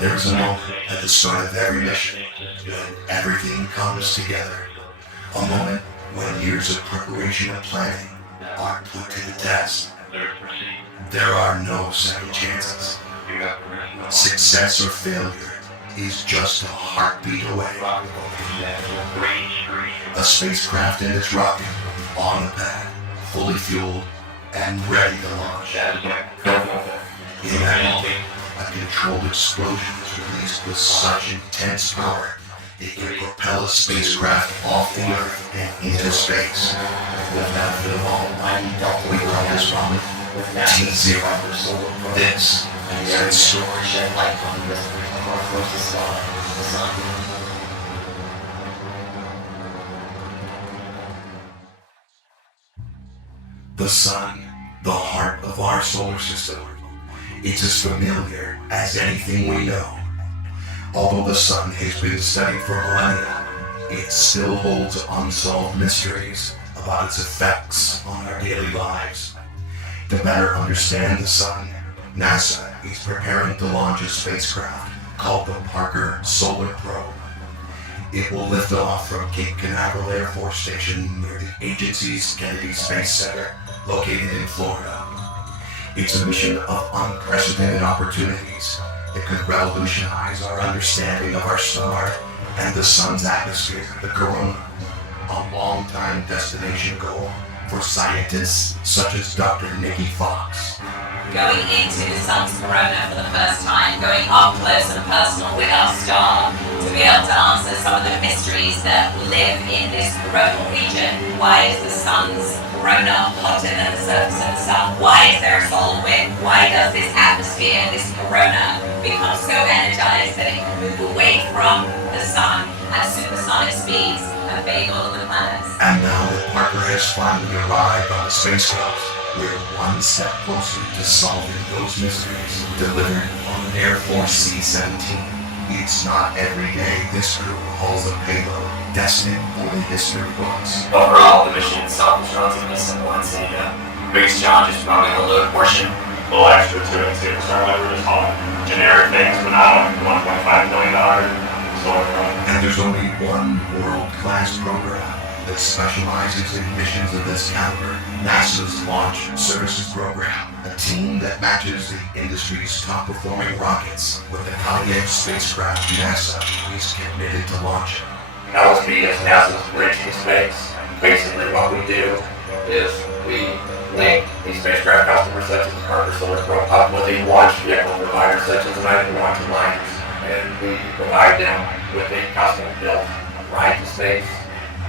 There's a moment at the start of every mission when everything comes together. A moment when years of preparation and planning are put to the test. There are no second chances. Success or failure is just a heartbeat away. A spacecraft in its rocket, on the pad, fully fueled and ready to launch. In that moment, a controlled explosion is released with such intense power it can propel a spacecraft off the Earth and into space. Without the almighty Delta, we call this moment T0. This is its story. Shed light on the mystery of our closest star, the Sun. The Sun, the heart of our solar system. It's as familiar as anything we know. Although the Sun has been studied for millennia, it still holds unsolved mysteries about its effects on our daily lives. To better understand the Sun, NASA is preparing to launch a spacecraft called the Parker Solar Probe. It will lift off from Cape Canaveral Air Force Station near the agency's Kennedy Space Center, located in Florida. It's a mission of unprecedented opportunities that could revolutionize our understanding of our star and the Sun's atmosphere, the corona, a long-time destination goal for scientists such as Dr. Nikki Fox. Going into the Sun's corona for the first time, going up close and personal with our star, to be able to answer some of the mysteries that live in this coronal region. Why is the Sun's corona hotter than the surface of the Sun? Why is there a solar wind? Why does this atmosphere, this corona, become so energized that it can move away from the Sun at supersonic speeds and bathe all of the planets? And now that Parker has finally arrived on the space coast, we're one step closer to solving those mysteries. Delivered on an Air Force C-17. It's not every day this crew hauls a payload destined for the history books. Overall, the mission itself is relatively simple and safe. Biggest challenge is mounting the load portion. A little extra to it too, so like we're just calling generic things, but not a $1.5 million solar program. And there's only one world-class program that specializes in missions of this caliber, NASA's Launch Services Program, a team that matches the industry's top-performing rockets with the cutting-edge spacecraft NASA is committed to launching. LSP is NASA's bridge to space. Basically what we do is we link these spacecraft customers such as the Parker Solar Probe up with a launch vehicle provider such as United Launch Alliance, and we provide them with a custom-built ride to space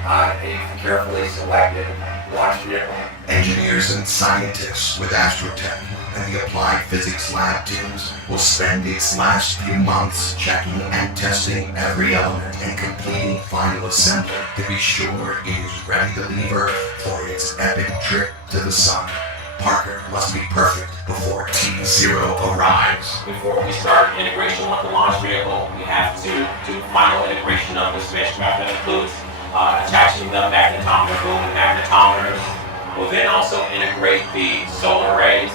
on a carefully selected launch vehicle. Engineers and scientists with Astrotech and the Applied Physics Lab teams will spend its last few months checking and testing every element and completing final assembly to be sure it is ready to leave Earth for its epic trip to the Sun. Parker must be perfect before T0 arrives. Before we start integration with the launch vehicle, we have to do final integration of the spacecraft. That includes attaching the magnetometer, moving magnetometers. We'll then also integrate the solar arrays.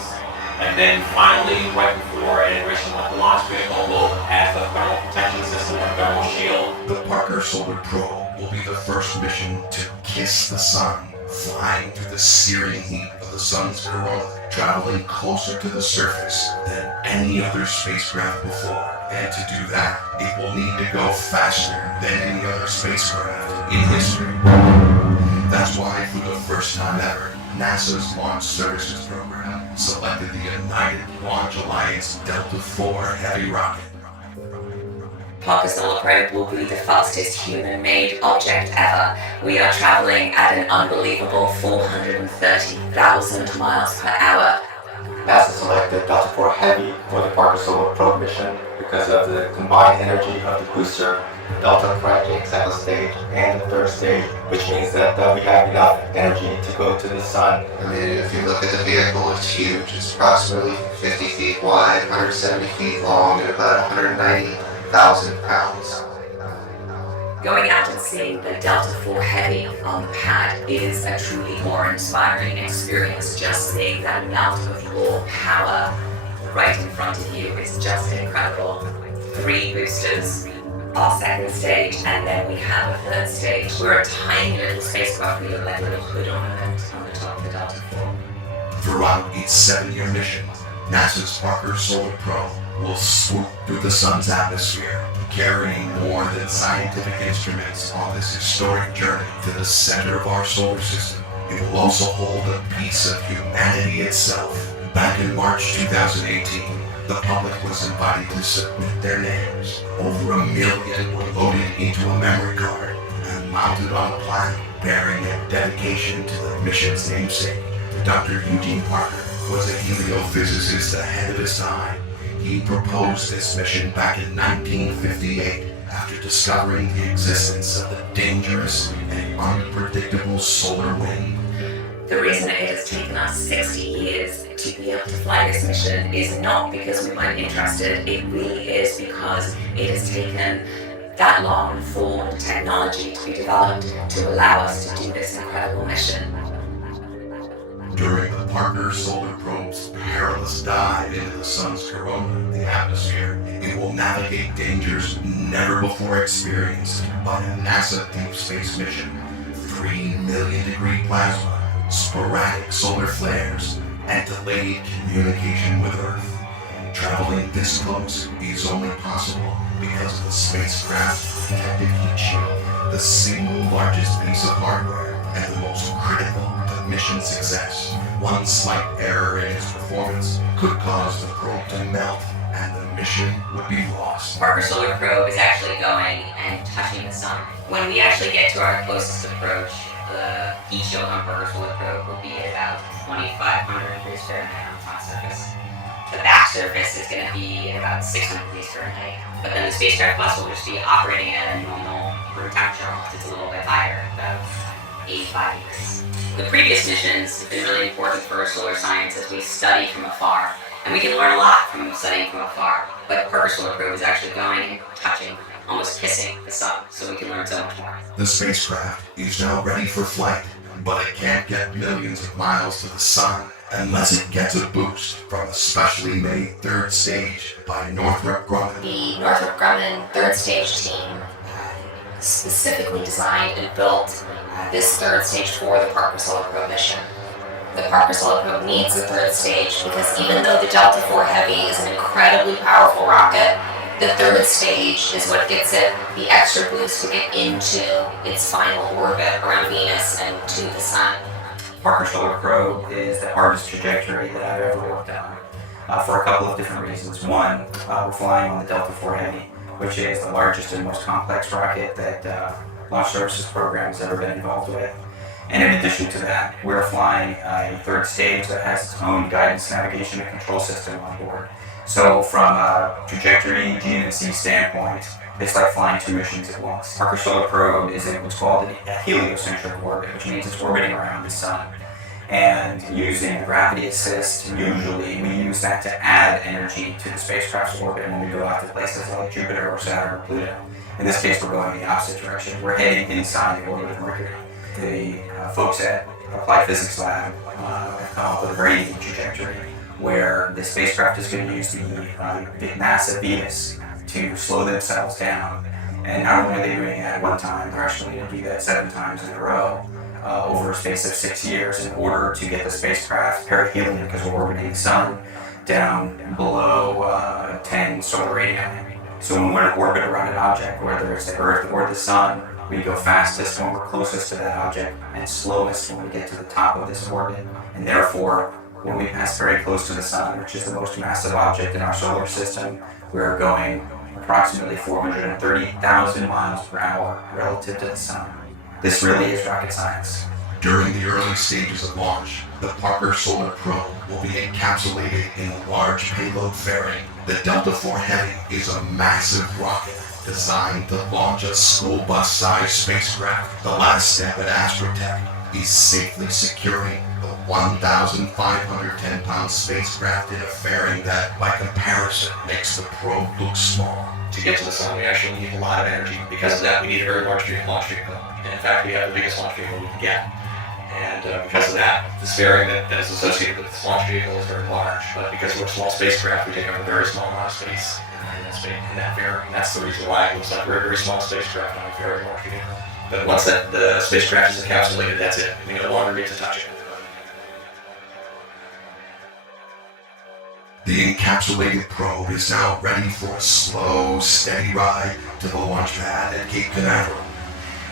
And then finally, right before integration with the launch vehicle, we'll add the thermal protection system or thermal shield. The Parker Solar Probe will be the first mission to kiss the Sun, flying through the searing heat of the Sun's corona, traveling closer to the surface than any other spacecraft before. And to do that, it will need to go faster than any other spacecraft in history. That's why, for the first time ever, NASA's Launch Services Program selected the United Launch Alliance Delta IV Heavy rocket. Parker Solar Probe will be the fastest human-made object ever. We are traveling at an unbelievable 430,000 miles per hour. NASA selected Delta IV Heavy for the Parker Solar Probe mission because of the combined energy of the booster, Delta cryogenic cycle stage, and the third stage, which means that we have enough energy to go to the Sun. I mean, if you look at the vehicle, it's huge. It's approximately 50 feet wide, 170 feet long, and about 190,000 pounds. Going out and seeing the Delta IV Heavy on the pad is a truly more inspiring experience. Just seeing that amount of raw power right in front of view is just incredible. 3 boosters, our second stage, and then we have a third stage. We're a tiny little spacecraft. We look like a little hood ornament on the top of the Delta IV. Throughout its 7-year mission, NASA's Parker Solar Probe will swoop through the sun's atmosphere, carrying more than scientific instruments on this historic journey to the center of our solar system. It will also hold a piece of humanity itself. Back in March 2018, the public was invited to submit their names. Over 1 million were loaded into a memory card and mounted on a plaque bearing a dedication to the mission's namesake. Dr. Eugene Parker was a heliophysicist ahead of his time. He proposed this mission back in 1958 after discovering the existence of the dangerous and unpredictable solar wind. The reason it has taken us 60 years to be able to fly this mission is not because we weren't interested. It really is because it has taken that long for technology to be developed to allow us to do this incredible mission. During the Parker Solar Probe's perilous dive into the sun's corona, the atmosphere, it will navigate dangers never before experienced by a NASA deep space mission. 3 million degree plasma, sporadic solar flares, and delayed communication with Earth. Traveling this close is only possible because of the spacecraft's protective heat shield, the single largest piece of hardware and the most critical to mission success. One slight error in its performance could cause the probe to melt and the mission would be lost. Parker Solar Probe is actually going and touching the sun. When we actually get to our closest approach, the heat shield on Parker Solar Probe will be at about 2,500 degrees Fahrenheit on the top surface. The back surface is going to be at about 600 degrees Fahrenheit. But then the spacecraft bus will just be operating at a normal room temperature. It's a little bit higher, about 85 degrees. The previous missions have been really important for solar science as we study from afar. And we can learn a lot from studying from afar. But Parker Solar Probe is actually going and touching, almost kissing the sun, so we can learn so much more. The spacecraft is now ready for flight, but it can't get millions of miles to the sun unless it gets a boost from a specially made third stage by Northrop Grumman. The Northrop Grumman third stage team specifically designed and built this third stage for the Parker Solar Probe mission. The Parker Solar Probe needs a third stage because even though the Delta IV Heavy is an incredibly powerful rocket, the third stage is what gets it the extra boost to get into its final orbit around Venus and to the Sun. Parker Solar Probe is the hardest trajectory that I've ever worked on for a couple of different reasons. One, we're flying on the Delta IV Heavy, which is the largest and most complex rocket that Launch Services Program has ever been involved with. And in addition to that, we're flying a third stage that has its own guidance, navigation, and control system on board. So from a trajectory, G&C standpoint, it's like flying 2 missions at once. Parker Solar Probe is in what's called a heliocentric orbit, which means it's orbiting around the sun. And using gravity assist, usually we use that to add energy to the spacecraft's orbit when we go out to places like Jupiter or Saturn or Pluto. In this case, we're going in the opposite direction. We're heading inside the orbit of Mercury. The folks at Applied Physics Lab have come up with a very neat trajectory where the spacecraft is going to use the NASA Venus to slow themselves down. And not only are they doing it at one time, they're actually going to do that 7 times in a row over a space of 6 years in order to get the spacecraft perihelion, because we're orbiting the sun, down below 10 solar radii. So when we're in orbit around an object, whether it's the Earth or the sun, we go fastest when we're closest to that object and slowest when we get to the top of this orbit. And therefore, when we pass very close to the sun, which is the most massive object in our solar system, we're going approximately 430,000 miles per hour relative to the sun. This really is rocket science. During the early stages of launch, the Parker Solar Probe will be encapsulated in a large payload fairing. The Delta IV Heavy is a massive rocket designed to launch a school bus-sized spacecraft. The last step at Astrotech is safely securing the 1,510-pound spacecraft in a fairing that, by comparison, makes the probe look small. To get to the sun, we actually need a lot of energy. Because of that, we need a very large launch vehicle. And in fact, we have the biggest launch vehicle we can get. And because of that, this fairing that is associated with this launch vehicle is very large. But because we're a small spacecraft, we take up a very small amount of space in that fairing. That's the reason why it looks like we're a very small spacecraft on a very large vehicle. But once the spacecraft is encapsulated, that's it. We no longer get to touch it. The encapsulated probe is now ready for a slow, steady ride to the launch pad at Cape Canaveral.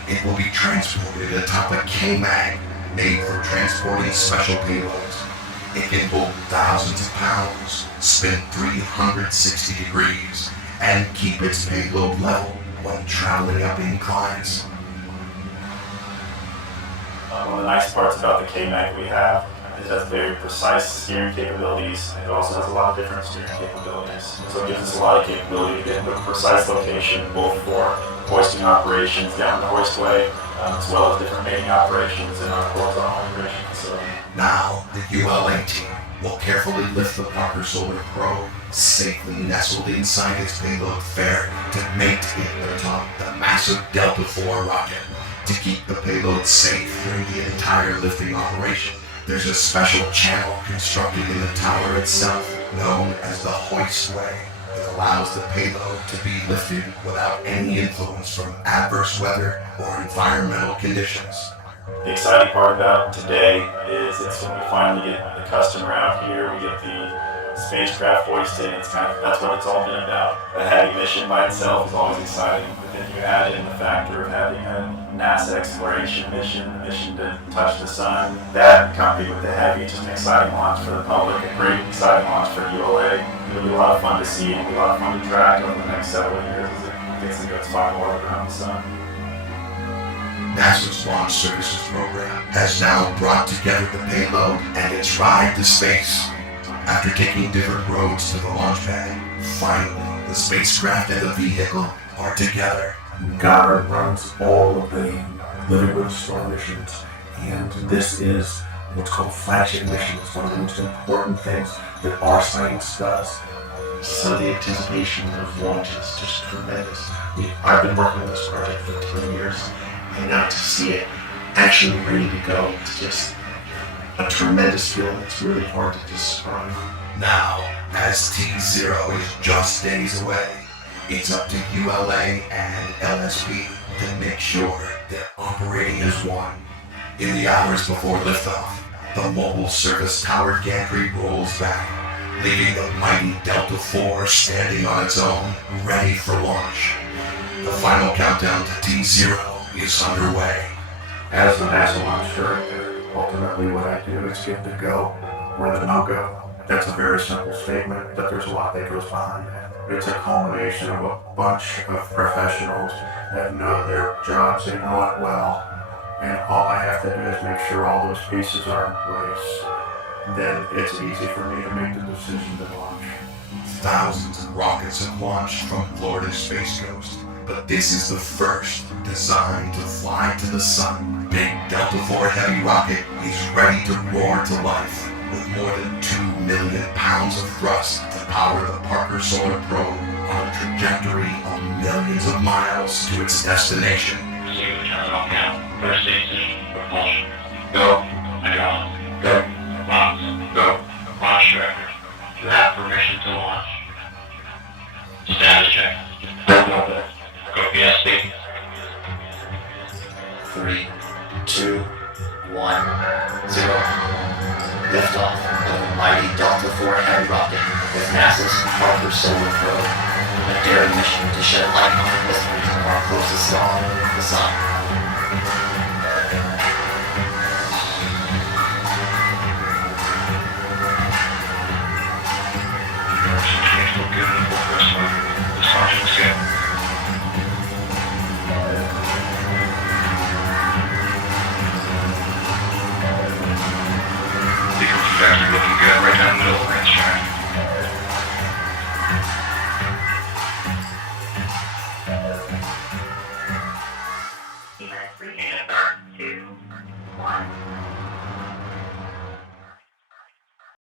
It will be transported atop a K-Mag made for transporting special payloads. It can hold thousands of pounds, spin 360 degrees, and keep its payload level when traveling up inclines. One of the nice parts about the K-Mag we have is it has very precise steering capabilities, and it also has a lot of different steering capabilities. So it gives us a lot of capability to get into a precise location, both for hoisting operations down the hoistway, as well as different mating operations in our horizontal integration facility. Now, the ULA team will carefully lift the Parker Solar Probe, safely nestled inside its payload fairing to mate it atop the massive Delta IV rocket. To keep the payload safe during the entire lifting operation, there's a special channel constructed in the tower itself, known as the hoistway, that allows the payload to be lifted without any influence from adverse weather or environmental conditions. The exciting part about today is it's when we finally get the customer out here, we get the spacecraft hoisted, that's what it's all been about. The heavy mission by itself is always exciting, but then you add in the factor of having a NASA exploration mission, a mission to touch the sun. That, accompanied with the heavy, just an exciting launch for the public, a great exciting launch for ULA. It'll be a lot of fun to see and a lot of fun to track over the next several years as it gets into its final orbit around the sun. NASA's Launch Services Program has now brought together the payload and its ride to space. After taking different roads to the launch pad, finally, the spacecraft and the vehicle are together. Goddard runs all of the Living with Storm missions, and this is what's called flagship mission. It's one of the most important things that our science does. So the anticipation of launch is just tremendous. I've been working on this project for 10 years, and now to see it actually ready to go, it's just a tremendous feeling. It's really hard to describe. Now, as T0 is just days away, it's up to ULA and LSP to make sure they're operating as one. In the hours before liftoff, the mobile service tower gantry rolls back, leaving the mighty Delta IV standing on its own, ready for launch. The final countdown to T0 is underway. As the NASA launch director, ultimately what I do is give the go or the no-go. That's a very simple statement, but there's a lot that goes behind that. It's a culmination of a bunch of professionals that know their jobs, they know it well, and all I have to do is make sure all those pieces are in place. Then it's easy for me to make the decision to launch. Thousands of rockets have launched from Florida's Space Coast, but this is the first designed to fly to the sun. Big Delta IV Heavy rocket is ready to roar to life with more than 2 million pounds of thrust to power the Parker Solar Probe on a trajectory of millions of miles to its destination. Zero terminal count. First station. Propulsion. Go. Hydraulics. Go. Box. Go. Launch director. You have permission to launch. Status check. Go. Go PSD. 3, 2, 1, 0. Liftoff of the mighty Delta IV Heavy rocket with NASA's Parker Solar Probe, a daring mission to shed light on the mysteries of our closest star, the Sun.